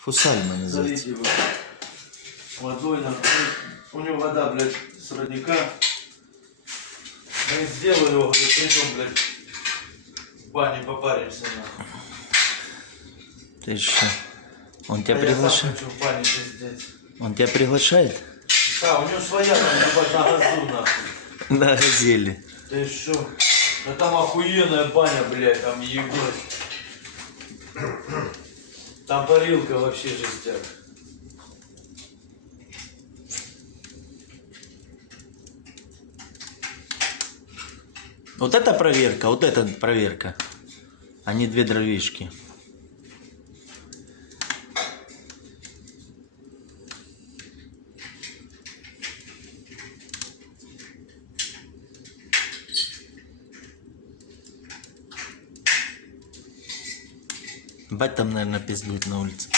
Фусальма называется. Залить его водой, нахуй. У него вода, блядь, с родника. Мы сделали его, говорит, придем, блядь, в бане попаримся, нахуй. Ты что? Он тебя А я сам приглашает? хочу в бане пиздеть. Он тебя приглашает? Да, у него своя там, ебать, на газу, нахуй. На газели. Ты шо? Да там охуенная баня, блядь, там ебать. Там парилка вообще жестяк. Вот это проверка, вот это проверка. А не две дровишки. Бать там, наверное, пиздует на улице.